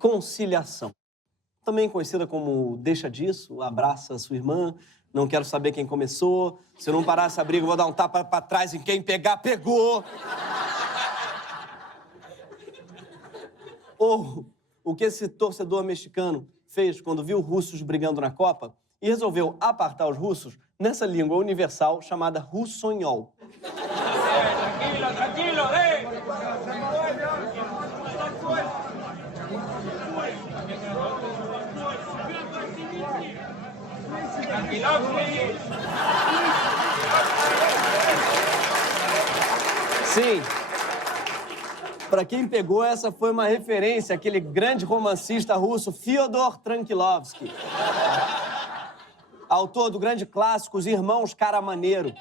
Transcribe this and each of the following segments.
conciliação. Também conhecida como deixa disso, abraça sua irmã, não quero saber quem começou, se não parar essa briga, eu vou dar um tapa pra trás em quem pegar, pegou. Ou o que esse torcedor mexicano fez quando viu russos brigando na Copa e resolveu apartar os russos nessa língua universal chamada russonhol. Tranquilo, tranquilo, Sim. Para quem pegou, essa foi uma referência àquele grande romancista russo Fyodor Tranquilovsky, autor do grande clássico Os Irmãos Caramaneiro.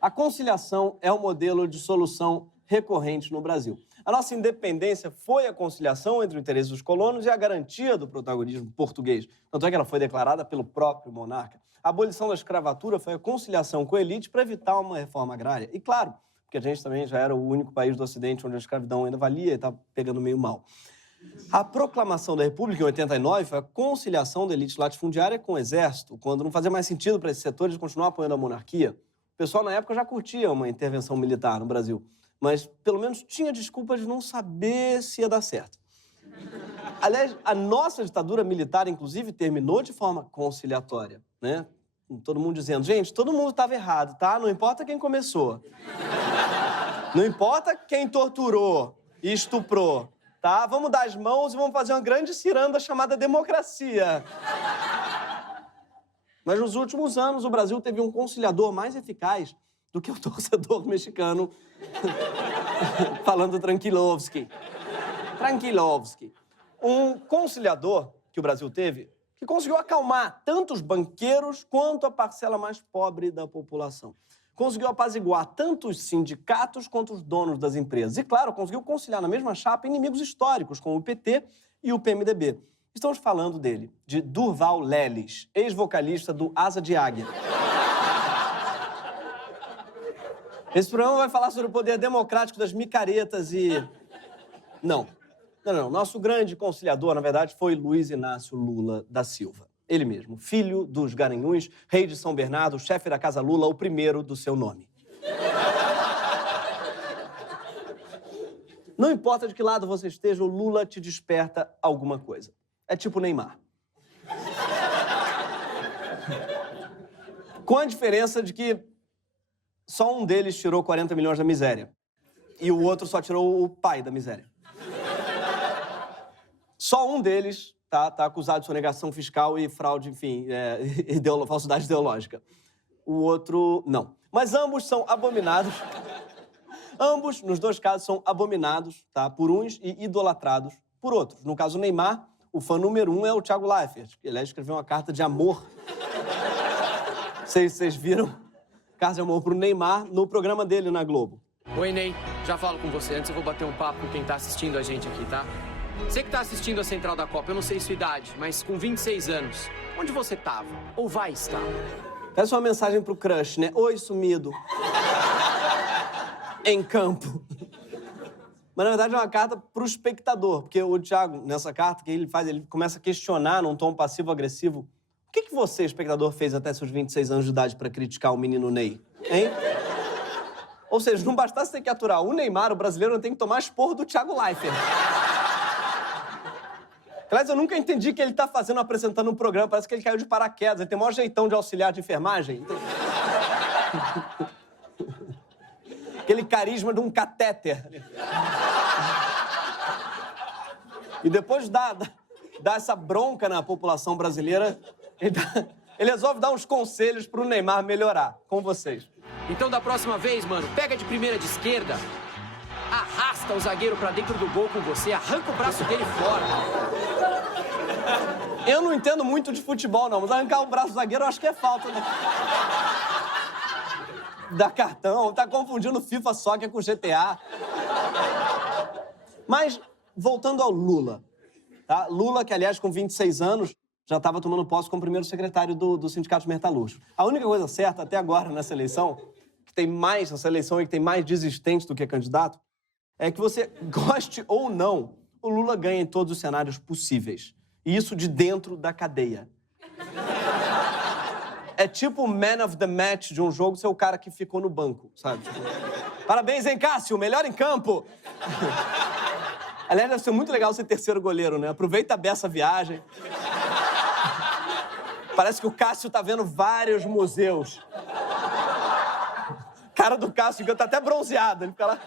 A conciliação é um modelo de solução recorrente no Brasil. A nossa independência foi a conciliação entre o interesse dos colonos e a garantia do protagonismo português. Tanto é que ela foi declarada pelo próprio monarca. A abolição da escravatura foi a conciliação com a elite para evitar uma reforma agrária. E claro, porque a gente também já era o único país do Ocidente onde a escravidão ainda valia e estava pegando meio mal. A proclamação da República em 89 foi a conciliação da elite latifundiária com o exército, quando não fazia mais sentido para esses setores continuar apoiando a monarquia. O pessoal, na época, já curtia uma intervenção militar no Brasil, mas, pelo menos, tinha desculpa de não saber se ia dar certo. Aliás, a nossa ditadura militar, inclusive, terminou de forma conciliatória, né? Todo mundo dizendo, gente, todo mundo estava errado, tá? Não importa quem começou. Não importa quem torturou e estuprou, tá? Vamos dar as mãos e vamos fazer uma grande ciranda chamada democracia. Mas nos últimos anos, o Brasil teve um conciliador mais eficaz do que o torcedor mexicano falando Tranquilovsky. Tranquilovsky. Um conciliador que o Brasil teve que conseguiu acalmar tanto os banqueiros quanto a parcela mais pobre da população. Conseguiu apaziguar tanto os sindicatos quanto os donos das empresas. E, claro, conseguiu conciliar na mesma chapa inimigos históricos, como o PT e o PMDB. Estamos falando dele, de Durval Lelis, ex-vocalista do Asa de Águia. Esse programa vai falar sobre o poder democrático das micaretas e... Não. Nosso grande conciliador, na verdade, foi Luiz Inácio Lula da Silva. Ele mesmo, filho dos Garanhuns, rei de São Bernardo, chefe da Casa Lula, o primeiro do seu nome. Não importa de que lado você esteja, o Lula te desperta alguma coisa. É tipo Neymar. Com a diferença de que só um deles tirou 40 milhões da miséria. E o outro só tirou o pai da miséria. Só um deles tá acusado de sonegação fiscal e fraude, enfim, falsidade ideológica. O outro, não. Mas ambos são abominados. Ambos, nos dois casos, são abominados, tá? Por uns e idolatrados por outros. No caso, o Neymar, o fã número 1 é o Thiago Leifert, que, aliás, escreveu uma carta de amor. Vocês viram? Carta de amor pro Neymar no programa dele na Globo. Oi, Ney. Já falo com você. Antes eu vou bater um papo com quem tá assistindo a gente aqui, tá? Você que tá assistindo a Central da Copa, eu não sei sua idade, mas com 26 anos, onde você tava? Ou vai estar? Essa é uma mensagem pro crush, né? Oi, sumido. Em campo. Mas, na verdade, é uma carta pro espectador, porque o Thiago, nessa carta, o que ele faz? Ele começa a questionar num tom passivo-agressivo. O que você, espectador, fez até seus 26 anos de idade pra criticar o menino Ney? Hein? Ou seja, não bastasse ter que aturar o Neymar, o brasileiro não tem que tomar esporro do Thiago Leifert. Aliás, eu nunca entendi o que ele tá fazendo apresentando um programa. Parece que ele caiu de paraquedas. Ele tem o maior jeitão de auxiliar de enfermagem. Aquele carisma de um catéter. E depois de dar essa bronca na população brasileira, ele resolve dar uns conselhos pro Neymar melhorar. Com vocês. Então, da próxima vez, mano, pega de primeira de esquerda, arrasta o zagueiro pra dentro do gol com você, arranca o braço dele fora. Eu não entendo muito de futebol, não, mas arrancar o braço do zagueiro eu acho que é falta, né? Dá cartão, tá confundindo FIFA Soccer com GTA. Mas, voltando ao Lula, tá? Lula, que, aliás, com 26 anos, já estava tomando posse como primeiro secretário do Sindicato Metalúrgico. A única coisa certa, até agora, nessa eleição, que tem mais desistentes do que candidato, é que você goste ou não, o Lula ganha em todos os cenários possíveis. E isso de dentro da cadeia. É tipo o man of the match de um jogo ser o cara que ficou no banco, sabe? Parabéns, hein, Cássio? Melhor em campo! Aliás, deve ser muito legal ser terceiro goleiro, né? Aproveita bem essa viagem. Parece que o Cássio tá vendo vários museus. Cara do Cássio tá até bronzeado, ele fica lá...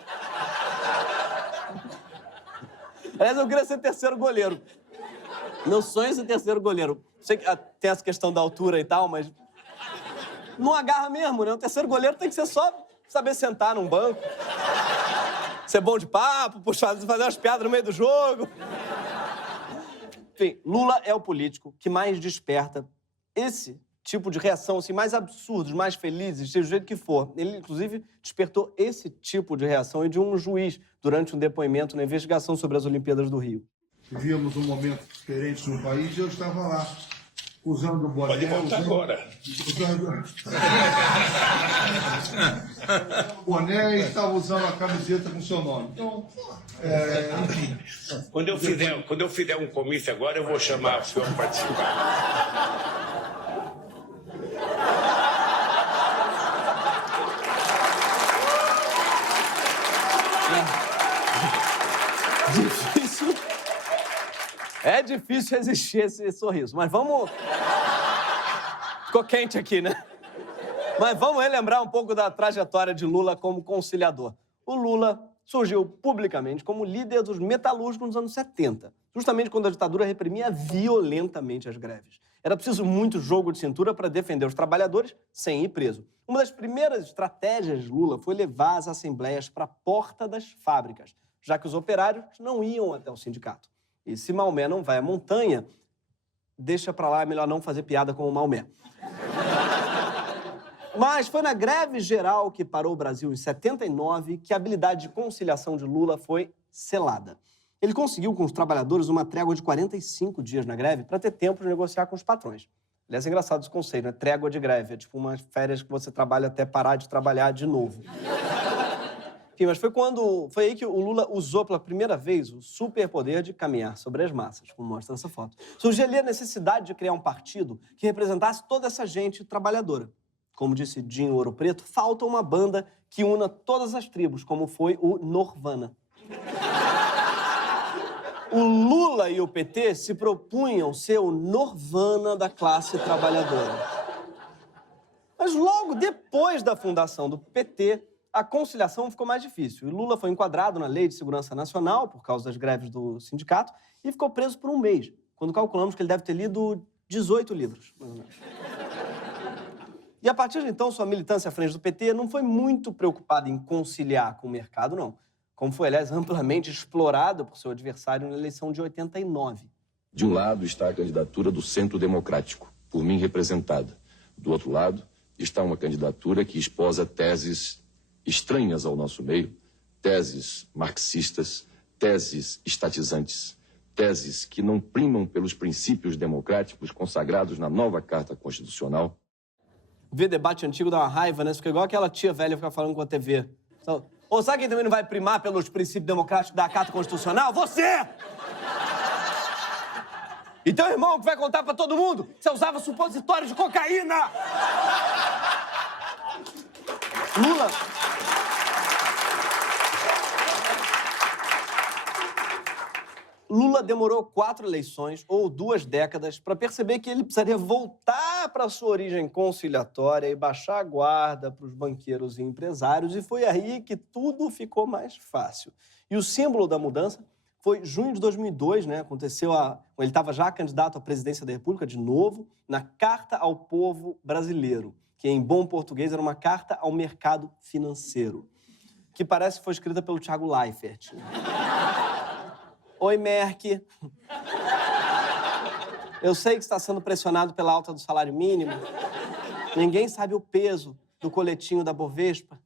Aliás, eu queria ser terceiro goleiro. Meu sonho é ser terceiro goleiro. Sei que tem essa questão da altura e tal, mas... Não agarra mesmo, né? O terceiro goleiro tem que ser só saber sentar num banco. Ser bom de papo, fazer umas piadas no meio do jogo. Enfim, Lula é o político que mais desperta esse tipo de reação, assim, mais absurdos, mais felizes, seja do jeito que for. Ele, inclusive, despertou esse tipo de reação de um juiz durante um depoimento na investigação sobre as Olimpíadas do Rio. Vivíamos um momento diferente no país e eu estava lá, usando o boné... Pode voltar agora. Usando o boné e estava usando a camiseta com seu nome. Então, enfim... Quando eu fizer um comício agora, eu vou chamar o senhor para participar. É difícil resistir a esse sorriso, mas vamos... Ficou quente aqui, né? Mas vamos relembrar um pouco da trajetória de Lula como conciliador. O Lula surgiu publicamente como líder dos metalúrgicos nos anos 70, justamente quando a ditadura reprimia violentamente as greves. Era preciso muito jogo de cintura para defender os trabalhadores sem ir preso. Uma das primeiras estratégias de Lula foi levar as assembleias para a porta das fábricas, já que os operários não iam até o sindicato. E se Maomé não vai à montanha, deixa pra lá, é melhor não fazer piada com o Maomé. Mas foi na greve geral que parou o Brasil em 79 que a habilidade de conciliação de Lula foi selada. Ele conseguiu com os trabalhadores uma trégua de 45 dias na greve para ter tempo de negociar com os patrões. Aliás, é engraçado esse conceito, né? Trégua de greve. É tipo umas férias que você trabalha até parar de trabalhar de novo. Enfim, mas foi aí que o Lula usou pela primeira vez o superpoder de caminhar sobre as massas, como mostra nessa foto. Surgiu ali a necessidade de criar um partido que representasse toda essa gente trabalhadora. Como disse Dinho Ouro Preto, falta uma banda que una todas as tribos, como foi o Norvana. O Lula e o PT se propunham ser o Norvana da classe trabalhadora. Mas logo depois da fundação do PT, a conciliação ficou mais difícil. E Lula foi enquadrado na Lei de Segurança Nacional, por causa das greves do sindicato, e ficou preso por um mês, quando calculamos que ele deve ter lido 18 livros, mais ou menos. E a partir de então, sua militância à frente do PT não foi muito preocupada em conciliar com o mercado, não. Como foi, aliás, amplamente explorada por seu adversário na eleição de 89. De um lado está a candidatura do Centro Democrático, por mim representada. Do outro lado está uma candidatura que esposa teses estranhas ao nosso meio, teses marxistas, teses estatizantes, teses que não primam pelos princípios democráticos consagrados na nova Carta Constitucional. Ver debate antigo dá uma raiva, né? Isso fica igual aquela tia velha ficar falando com a TV. Ou sabe quem também não vai primar pelos princípios democráticos da Carta Constitucional? Você! E teu irmão que vai contar pra todo mundo que você usava supositório de cocaína! Lula demorou 4 eleições, ou 2 décadas, para perceber que ele precisaria voltar para sua origem conciliatória e baixar a guarda para os banqueiros e empresários, e foi aí que tudo ficou mais fácil. E o símbolo da mudança foi junho de 2002, né? Aconteceu ele estava já candidato à presidência da República, de novo, na Carta ao Povo Brasileiro, que em bom português era uma carta ao mercado financeiro, que parece que foi escrita pelo Thiago Leifert. Oi, Merck. Eu sei que está sendo pressionado pela alta do salário mínimo. Ninguém sabe o peso do coletinho da Bovespa.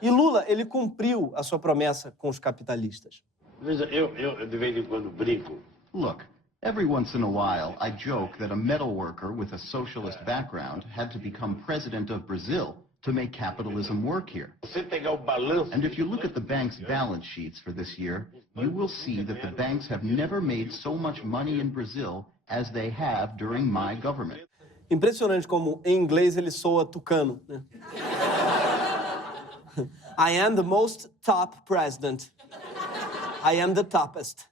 E Lula, ele cumpriu a sua promessa com os capitalistas. Veja, eu de vez em quando brinco. Look, every once in a while, I joke that a metal worker with a socialist background had to become president of Brazil to make capitalism work here. Você pegar o balanço... And if you look at the bank's balance sheets for this year, you will see that the banks have never made so much money in Brazil as they have during my government. Impressionante como, em inglês, ele soa tucano, né? I am the most top president. I am the toppest.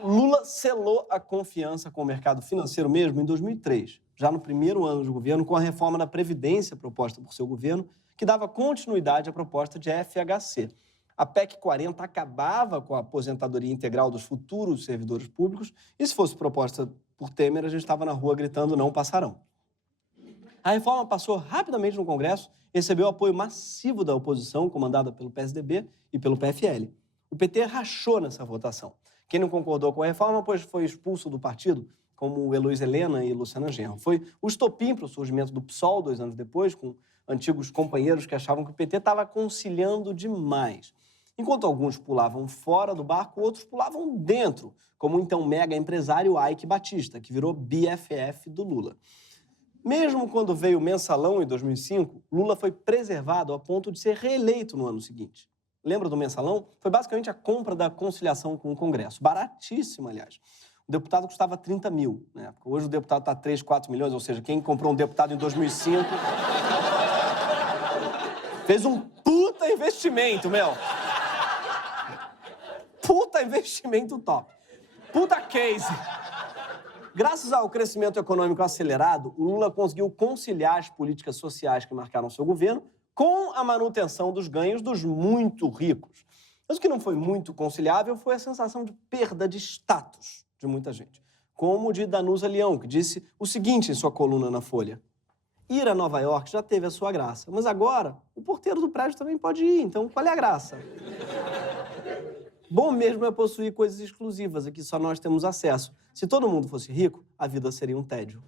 Lula selou a confiança com o mercado financeiro mesmo em 2003, já no primeiro ano de governo, com a reforma da Previdência proposta por seu governo, que dava continuidade à proposta de FHC. A PEC 40 acabava com a aposentadoria integral dos futuros servidores públicos e, se fosse proposta por Temer, a gente estava na rua gritando não passarão. A reforma passou rapidamente no Congresso e recebeu apoio massivo da oposição, comandada pelo PSDB e pelo PFL. O PT rachou nessa votação. Quem não concordou com a reforma, pois foi expulso do partido, como Heloísa Helena e Luciana Genro. Foi o estopim para o surgimento do PSOL 2 anos depois, com antigos companheiros que achavam que o PT estava conciliando demais. Enquanto alguns pulavam fora do barco, outros pulavam dentro, como o então mega empresário Eike Batista, que virou BFF do Lula. Mesmo quando veio o Mensalão em 2005, Lula foi preservado a ponto de ser reeleito no ano seguinte. Lembra do Mensalão? Foi basicamente a compra da conciliação com o Congresso. Baratíssima, aliás. O deputado custava 30 mil na época. Hoje o deputado está 3, 4 milhões, ou seja, quem comprou um deputado em 2005 fez um puta investimento, meu. Puta investimento top. Puta case. Graças ao crescimento econômico acelerado, o Lula conseguiu conciliar as políticas sociais que marcaram seu governo com a manutenção dos ganhos dos muito ricos. Mas o que não foi muito conciliável foi a sensação de perda de status de muita gente. Como o de Danusa Leão, que disse o seguinte em sua coluna na Folha: ir a Nova York já teve a sua graça, mas agora o porteiro do prédio também pode ir, então qual é a graça? Bom mesmo é possuir coisas exclusivas a que só nós temos acesso. Se todo mundo fosse rico, a vida seria um tédio.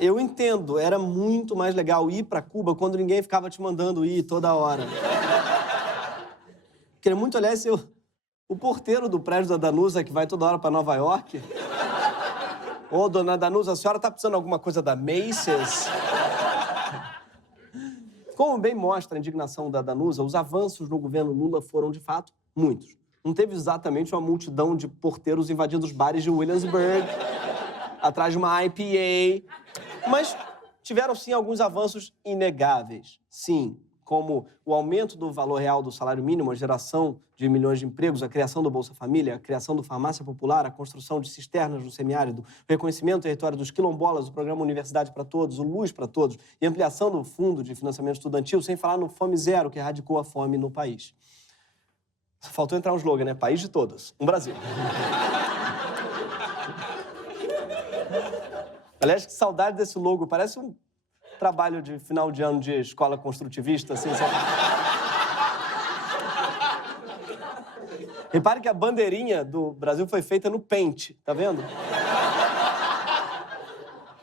Eu entendo, era muito mais legal ir para Cuba quando ninguém ficava te mandando ir toda hora. Queria muito olhar o porteiro do prédio da Danusa, que vai toda hora para Nova York. Ô, dona Danusa, a senhora tá precisando de alguma coisa da Macy's? Como bem mostra a indignação da Danusa, os avanços no governo Lula foram, de fato, muitos. Não teve exatamente uma multidão de porteiros invadindo os bares de Williamsburg, atrás de uma IPA, mas tiveram, sim, alguns avanços inegáveis. Sim, como o aumento do valor real do salário mínimo, a geração de milhões de empregos, a criação do Bolsa Família, a criação do Farmácia Popular, a construção de cisternas no semiárido, o reconhecimento do território dos quilombolas, o programa Universidade para Todos, o Luz para Todos e ampliação do fundo de financiamento estudantil, sem falar no Fome Zero, que erradicou a fome no país. Faltou entrar um slogan, né? País de todas. Um Brasil. Aliás, que saudade desse logo. Parece um trabalho de final de ano de escola construtivista, assim, sabe? Repare que a bandeirinha do Brasil foi feita no Paint, tá vendo?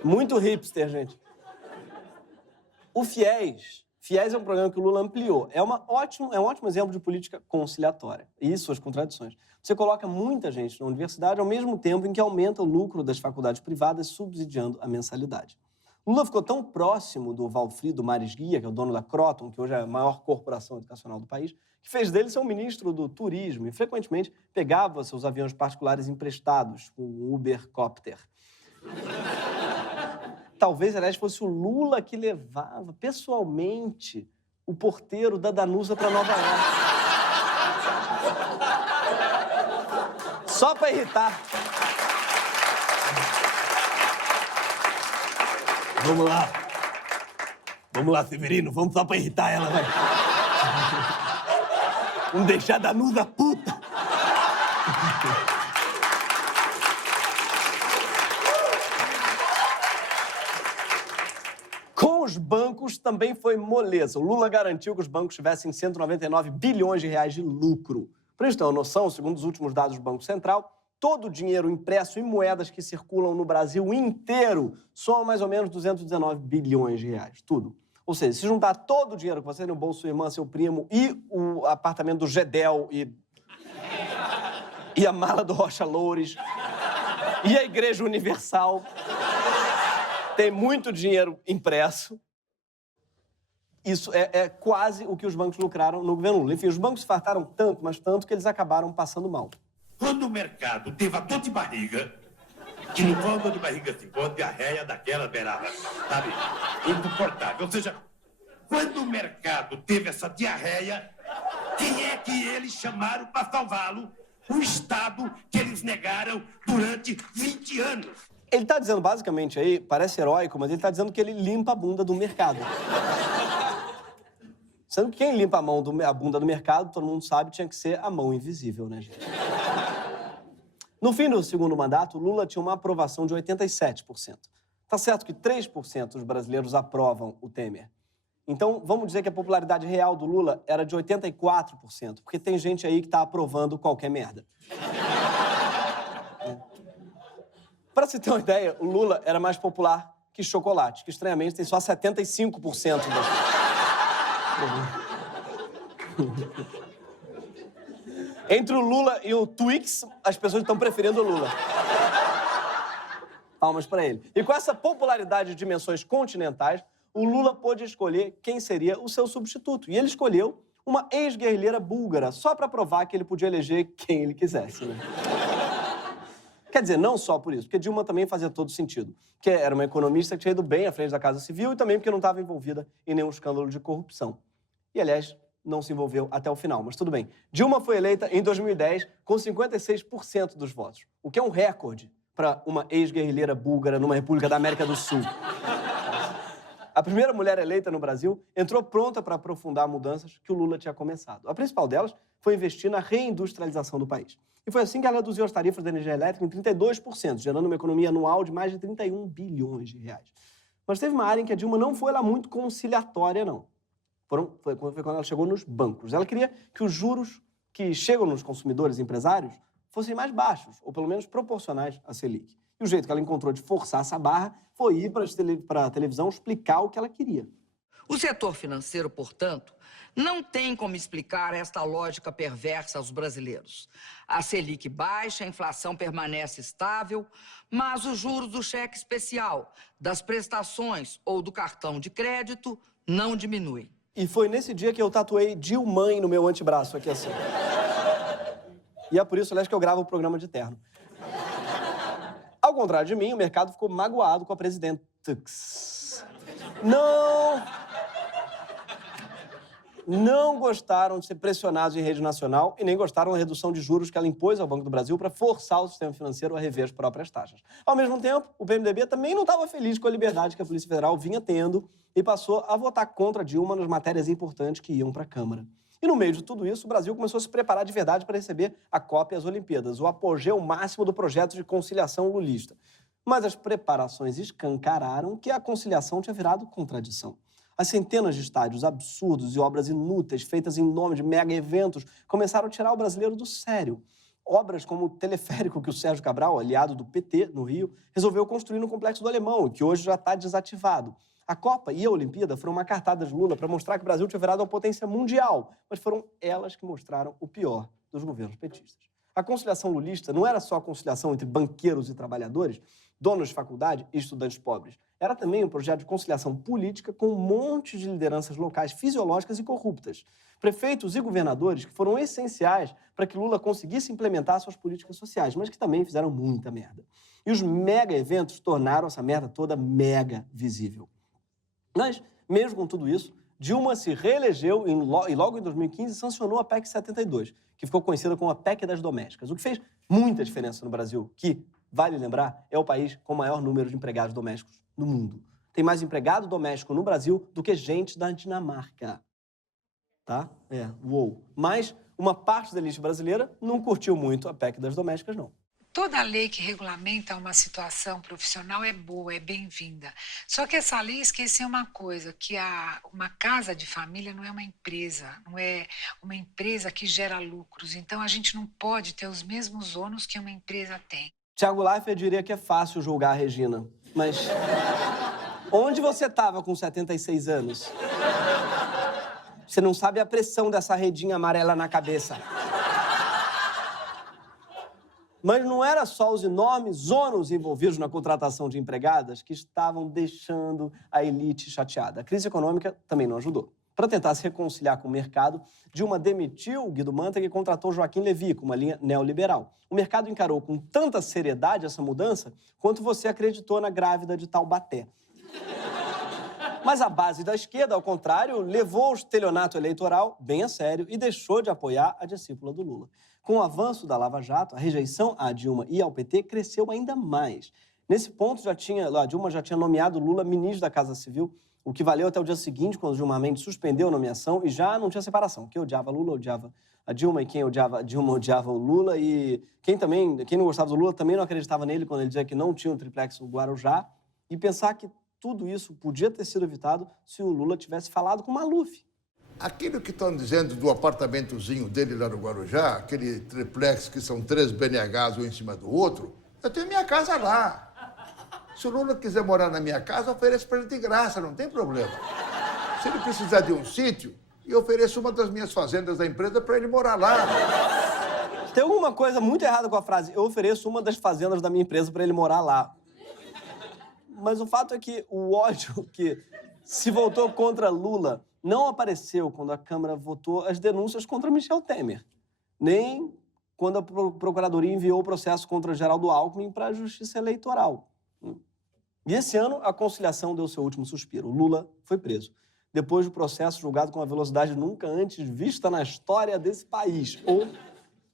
Muito hipster, gente. O FIES é um programa que o Lula ampliou. É um ótimo exemplo de política conciliatória e suas contradições. Você coloca muita gente na universidade ao mesmo tempo em que aumenta o lucro das faculdades privadas, subsidiando a mensalidade. Lula ficou tão próximo do Valfrido Mares Guia, que é o dono da Croton, que hoje é a maior corporação educacional do país, que fez dele seu ministro do turismo e, frequentemente, pegava seus aviões particulares emprestados, o Ubercopter. Talvez, aliás, fosse o Lula que levava, pessoalmente, o porteiro da Danusa para Nova York. Só para irritar. Vamos lá. Vamos lá, Severino. Vamos só para irritar ela, vai. Vamos deixar a Danusa puta. Com os bancos também foi moleza. O Lula garantiu que os bancos tivessem 199 bilhões de reais de lucro. Para eles terem uma noção, segundo os últimos dados do Banco Central, todo o dinheiro impresso em moedas que circulam no Brasil inteiro soma mais ou menos 219 bilhões de reais. Tudo. Ou seja, se juntar todo o dinheiro que você tem no bolso, sua irmã, seu primo, e o apartamento do Gedel, e a mala do Rocha Loures, e a Igreja Universal, tem muito dinheiro impresso, Isso é quase o que os bancos lucraram no governo Lula. Enfim, os bancos se fartaram tanto, mas tanto, que eles acabaram passando mal. Quando o mercado teve a dor de barriga, que não foi uma dor de barriga assim, foi uma diarreia daquela beirada, sabe? Insuportável. Ou seja, quando o mercado teve essa diarreia, quem é que eles chamaram para salvá-lo? O Estado que eles negaram durante 20 anos. Ele está dizendo, basicamente, aí, parece heróico, mas ele está dizendo que ele limpa a bunda do mercado. Sendo que quem limpa a bunda do mercado, todo mundo sabe, tinha que ser a mão invisível, né, gente? No fim do segundo mandato, Lula tinha uma aprovação de 87%. Tá certo que 3% dos brasileiros aprovam o Temer. Então, vamos dizer que a popularidade real do Lula era de 84%, porque tem gente aí que tá aprovando qualquer merda. Para se ter uma ideia, o Lula era mais popular que chocolate, que estranhamente tem só 75% das... Entre o Lula e o Twix, as pessoas estão preferindo o Lula. Palmas para ele. E com essa popularidade de dimensões continentais, o Lula pôde escolher quem seria o seu substituto. E ele escolheu uma ex-guerrilheira búlgara, só para provar que ele podia eleger quem ele quisesse, né? Quer dizer, não só por isso, porque Dilma também fazia todo sentido. Que era uma economista que tinha ido bem à frente da Casa Civil e também porque não estava envolvida em nenhum escândalo de corrupção. E, aliás, não se envolveu até o final, mas tudo bem. Dilma foi eleita em 2010 com 56% dos votos, o que é um recorde para uma ex-guerrilheira búlgara numa república da América do Sul. A primeira mulher eleita no Brasil entrou pronta para aprofundar mudanças que o Lula tinha começado. A principal delas foi investir na reindustrialização do país. E foi assim que ela reduziu as tarifas da energia elétrica em 32%, gerando uma economia anual de mais de 31 bilhões de reais. Mas teve uma área em que a Dilma não foi lá muito conciliatória, não. Foi quando ela chegou nos bancos. Ela queria que os juros que chegam nos consumidores e empresários fossem mais baixos, ou pelo menos proporcionais à Selic. E o jeito que ela encontrou de forçar essa barra foi ir para a televisão explicar o que ela queria. O setor financeiro, portanto, não tem como explicar esta lógica perversa aos brasileiros. A Selic baixa, a inflação permanece estável, mas os juros do cheque especial, das prestações ou do cartão de crédito não diminuem. E foi nesse dia que eu tatuei Dilmãe no meu antebraço, aqui assim. E é por isso, aliás, que eu gravo o programa de terno. Ao contrário de mim, o mercado ficou magoado com a presidenta. Não gostaram de ser pressionados em rede nacional e nem gostaram da redução de juros que ela impôs ao Banco do Brasil para forçar o sistema financeiro a rever as próprias taxas. Ao mesmo tempo, o PMDB também não estava feliz com a liberdade que a Polícia Federal vinha tendo e passou a votar contra Dilma nas matérias importantes que iam para a Câmara. E no meio de tudo isso, o Brasil começou a se preparar de verdade para receber a Copa e as Olimpíadas, o apogeu máximo do projeto de conciliação lulista. Mas as preparações escancararam que a conciliação tinha virado contradição. As centenas de estádios absurdos e obras inúteis feitas em nome de mega-eventos começaram a tirar o brasileiro do sério. Obras como o teleférico que o Sérgio Cabral, aliado do PT no Rio, resolveu construir no Complexo do Alemão, que hoje já está desativado. A Copa e a Olimpíada foram uma cartada de Lula para mostrar que o Brasil tinha virado uma potência mundial, mas foram elas que mostraram o pior dos governos petistas. A conciliação lulista não era só a conciliação entre banqueiros e trabalhadores, donos de faculdade e estudantes pobres. Era também um projeto de conciliação política com um monte de lideranças locais fisiológicas e corruptas. Prefeitos e governadores que foram essenciais para que Lula conseguisse implementar suas políticas sociais, mas que também fizeram muita merda. E os mega-eventos tornaram essa merda toda mega visível. Mas, mesmo com tudo isso, Dilma se reelegeu e logo em 2015 sancionou a PEC 72, que ficou conhecida como a PEC das domésticas, o que fez muita diferença no Brasil, que, vale lembrar, é o país com o maior número de empregados domésticos no mundo. Tem mais empregado doméstico no Brasil do que gente da Dinamarca. Tá? Uou. Mas uma parte da elite brasileira não curtiu muito a PEC das domésticas, não. Toda lei que regulamenta uma situação profissional é boa, é bem-vinda. Só que essa lei esqueceu uma coisa, que uma casa de família não é uma empresa, não é uma empresa que gera lucros. Então, a gente não pode ter os mesmos ônus que uma empresa tem. Tiago Leifert diria que é fácil julgar a Regina, mas onde você estava com 76 anos? Você não sabe a pressão dessa redinha amarela na cabeça. Mas não era só os enormes ônus envolvidos na contratação de empregadas que estavam deixando a elite chateada. A crise econômica também não ajudou. Para tentar se reconciliar com o mercado, Dilma demitiu Guido Mantega e contratou Joaquim Levy, com uma linha neoliberal. O mercado encarou com tanta seriedade essa mudança quanto você acreditou na grávida de Taubaté. Mas a base da esquerda, ao contrário, levou o estelionato eleitoral bem a sério e deixou de apoiar a discípula do Lula. Com o avanço da Lava Jato, a rejeição à Dilma e ao PT cresceu ainda mais. Nesse ponto, a Dilma já tinha nomeado Lula ministro da Casa Civil, o que valeu até o dia seguinte, quando Gilmar Mendes suspendeu a nomeação e já não tinha separação. Quem odiava Lula odiava a Dilma, e quem odiava a Dilma odiava o Lula, e quem não gostava do Lula também não acreditava nele quando ele dizia que não tinha um triplex no Guarujá, e pensar que tudo isso podia ter sido evitado se o Lula tivesse falado com o Maluf. Aquilo que estão dizendo do apartamentozinho dele lá no Guarujá, aquele triplex que são 3 BNHs um em cima do outro, eu tenho minha casa lá. Se o Lula quiser morar na minha casa, eu ofereço para ele de graça, não tem problema. Se ele precisar de um sítio, eu ofereço uma das minhas fazendas da empresa para ele morar lá. Tem alguma coisa muito errada com a frase, eu ofereço uma das fazendas da minha empresa para ele morar lá. Mas o fato é que o ódio que se voltou contra Lula não apareceu quando a Câmara votou as denúncias contra Michel Temer, nem quando a Procuradoria enviou o processo contra Geraldo Alckmin para a Justiça Eleitoral. E esse ano, a conciliação deu seu último suspiro. O Lula foi preso, depois do processo julgado com uma velocidade nunca antes vista na história desse país. Ou,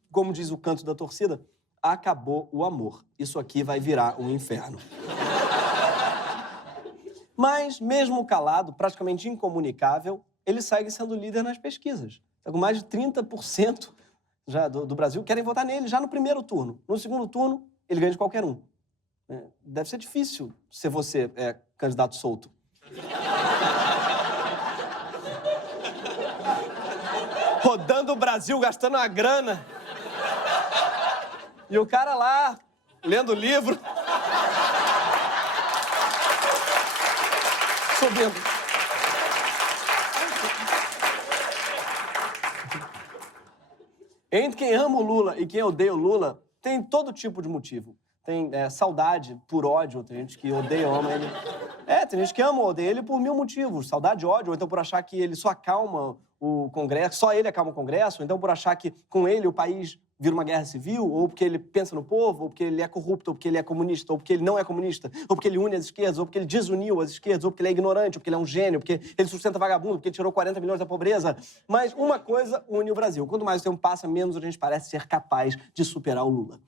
como diz o canto da torcida, acabou o amor. Isso aqui vai virar um inferno. Mas, mesmo calado, praticamente incomunicável, ele segue sendo líder nas pesquisas. Com mais de 30% já do Brasil querem votar nele já no primeiro turno. No segundo turno, ele ganha de qualquer um. Deve ser difícil ser você candidato solto. Rodando o Brasil, gastando uma grana. E o cara lá, lendo livro. Subindo. Entre quem ama o Lula e quem odeia o Lula, tem todo tipo de motivo. Tem saudade por ódio, tem gente que odeia ou ama ele. Tem gente que ama ou odeia ele por 1000 motivos. Saudade, ódio, ou então por achar que ele só acalma o Congresso, só ele acalma o Congresso, ou então por achar que com ele o país vira uma guerra civil, ou porque ele pensa no povo, ou porque ele é corrupto, ou porque ele é comunista, ou porque ele não é comunista, ou porque ele une as esquerdas, ou porque ele desuniu as esquerdas, ou porque ele é ignorante, ou porque ele é um gênio, porque ele sustenta vagabundo, porque ele tirou 40 milhões da pobreza. Mas uma coisa une o Brasil. Quanto mais o tempo passa, menos a gente parece ser capaz de superar o Lula.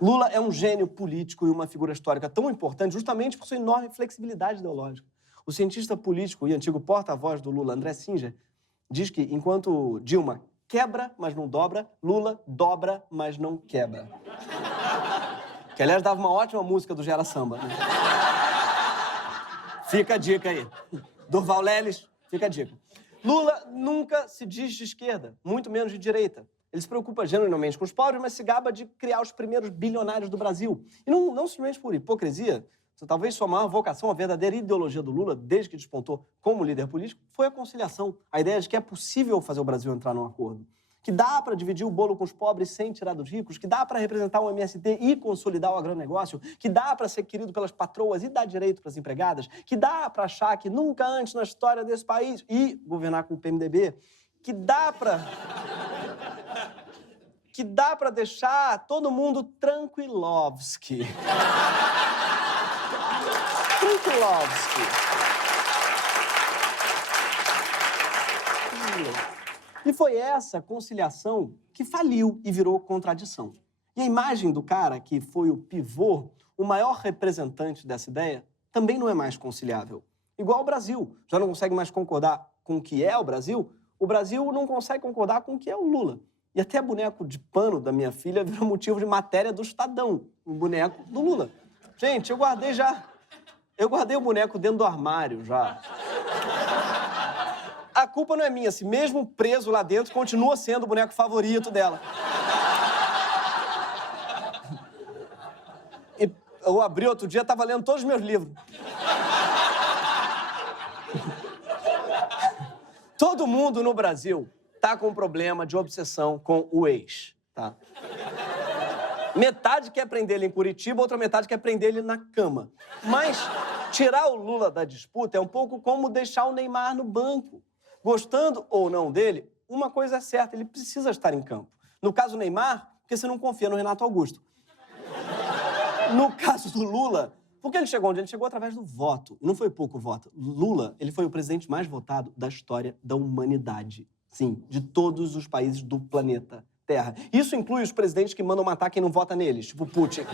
Lula é um gênio político e uma figura histórica tão importante justamente por sua enorme flexibilidade ideológica. O cientista político e antigo porta-voz do Lula, André Singer, diz que enquanto Dilma quebra, mas não dobra, Lula dobra, mas não quebra. Que, aliás, dava uma ótima música do Gera Samba. Né? Fica a dica aí. Durval Leles, fica a dica. Lula nunca se diz de esquerda, muito menos de direita. Ele se preocupa genuinamente com os pobres, mas se gaba de criar os primeiros bilionários do Brasil. E não simplesmente por hipocrisia. Talvez sua maior vocação, a verdadeira ideologia do Lula, desde que despontou como líder político, foi a conciliação. A ideia de que é possível fazer o Brasil entrar num acordo. Que dá para dividir o bolo com os pobres sem tirar dos ricos, que dá para representar o MST e consolidar o agronegócio, que dá para ser querido pelas patroas e dar direito para as empregadas, que dá para achar que nunca antes na história desse país, e governar com o PMDB, que dá para deixar todo mundo tranquilovski. Tranquilovski. E foi essa conciliação que faliu e virou contradição. E a imagem do cara que foi o pivô, o maior representante dessa ideia, também não é mais conciliável. Igual o Brasil. Já não consegue mais concordar com o que é o Brasil não consegue concordar com o que é o Lula. E até boneco de pano da minha filha virou motivo de matéria do Estadão, o boneco do Lula. Gente, eu guardei o boneco dentro do armário já. A culpa não é minha, se mesmo preso lá dentro, continua sendo o boneco favorito dela. E eu abri outro dia, tava lendo todos os meus livros. Todo mundo no Brasil tá com um problema de obsessão com o ex. tá? Metade quer prender ele em Curitiba, outra metade quer prender ele na cama. Mas tirar o Lula da disputa é um pouco como deixar o Neymar no banco. Gostando ou não dele, uma coisa é certa, ele precisa estar em campo. No caso do Neymar, porque você não confia no Renato Augusto. No caso do Lula, porque ele chegou onde ele chegou através do voto. E não foi pouco voto. Lula, ele foi o presidente mais votado da história da humanidade. Sim, de todos os países do planeta Terra. Isso inclui os presidentes que mandam matar quem não vota neles, tipo Putin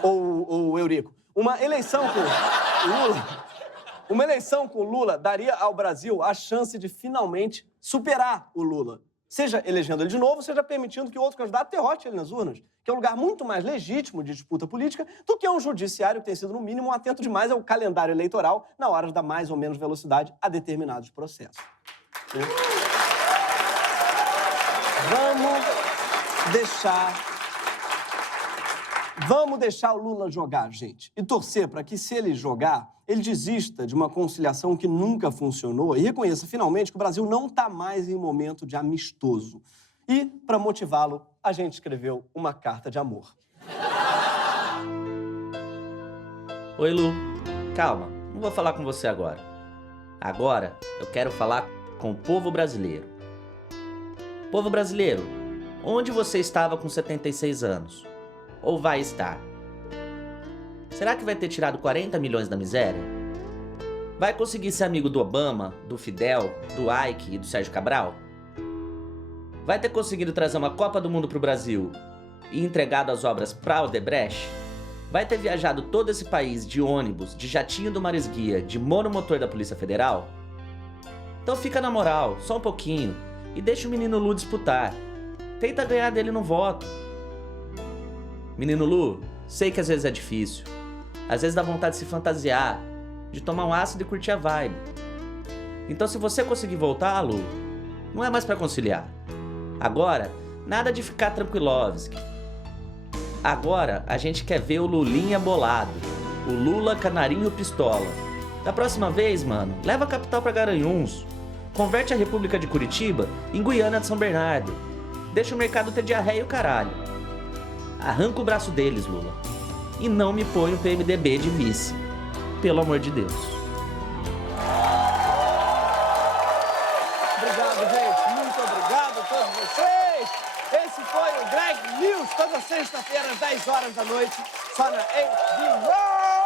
ou Eurico. Uma eleição com Lula daria ao Brasil a chance de finalmente superar o Lula. Seja elegendo ele de novo, seja permitindo que outro candidato derrote ele nas urnas, que é um lugar muito mais legítimo de disputa política do que um judiciário que tem sido, no mínimo, atento demais ao calendário eleitoral na hora de dar mais ou menos velocidade a determinados processos. Vamos deixar o Lula jogar, gente. E torcer para que, se ele jogar, ele desista de uma conciliação que nunca funcionou e reconheça finalmente que o Brasil não está mais em um momento de amistoso. E, para motivá-lo, a gente escreveu uma carta de amor. Oi, Lu. Calma, não vou falar com você agora. Agora, eu quero falar com o povo brasileiro. Povo brasileiro, onde você estava com 76 anos? Ou vai estar? Será que vai ter tirado 40 milhões da miséria? Vai conseguir ser amigo do Obama, do Fidel, do Ike e do Sérgio Cabral? Vai ter conseguido trazer uma Copa do Mundo pro Brasil e entregado as obras pra Odebrecht? Vai ter viajado todo esse país de ônibus, de jatinho do Maresguia, de monomotor da Polícia Federal? Então fica na moral, só um pouquinho, e deixa o menino Lu disputar. Tenta ganhar dele no voto. Menino Lu, sei que às vezes é difícil. Às vezes dá vontade de se fantasiar, de tomar um ácido e curtir a vibe. Então se você conseguir voltar, Lu, não é mais pra conciliar. Agora, nada de ficar tranquilovski. Agora a gente quer ver o Lulinha bolado. O Lula canarinho pistola. Da próxima vez, mano, leva a capital pra Garanhuns. Converte a República de Curitiba em Guiana de São Bernardo. Deixa o mercado ter diarreia e o caralho. Arranca o braço deles, Lula. E não me põe o PMDB de vice. Pelo amor de Deus. Obrigado, gente. Muito obrigado a todos vocês. Esse foi o Greg News, toda sexta-feira, às 10 horas da noite, só na HBO.